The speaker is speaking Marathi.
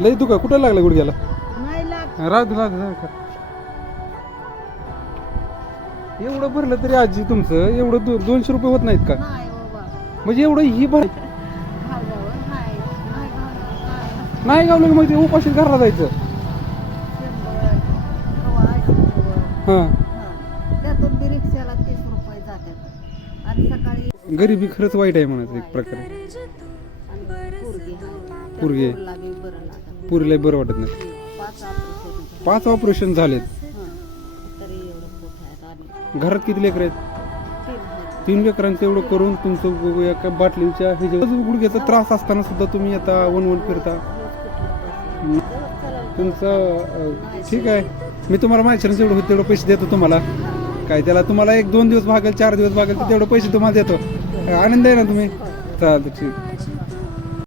लई दुखा कुठं लागलं गुडघ्याला? नाही लाग राहू दे राहू दे. एवढं भरलं तरी आजी तुमचं एवढं 200 रुपये होत नाहीत का? नाही बाबा म्हणजे एवढं ही भर घालवावं नाही नाही घालवावं. नाही गावलं की मग ते उपाशी घरला जायचं. 100 किंवा 80 हां त्यातून बी रिक्षाला 30 रुपये जातात आणि सकाळी गरिबी खरंच वाईट आहे म्हणायचं एक प्रकारे. आणि पोरगी आहे. पोरगी आहे. पोरला बी बरं लागत. पुरीला बरं वाटत नाही. 5 ऑपरेशन झालेत. तरी एवढं पोट आहे आणि घरात किती लेकर आहेत? 3 3 लेकरांचं एवढं करून तुमचं एका बाटलीच्या ह्याच्या गुडघ्याचा त्रास असताना सुद्धा तुम्ही आता वन फिरता. तुमचं ठीक आहे. मी तुम्हाला माझ्या जेवढं होतं तेवढं पैसे देतो तुम्हाला. काय त्याला तुम्हाला 1-2 दिवस भागेल 4 दिवस भागेल तर तेवढं पैसे तुम्हाला देतो. आनंद आहे ना तुम्ही? चालतं ठीक.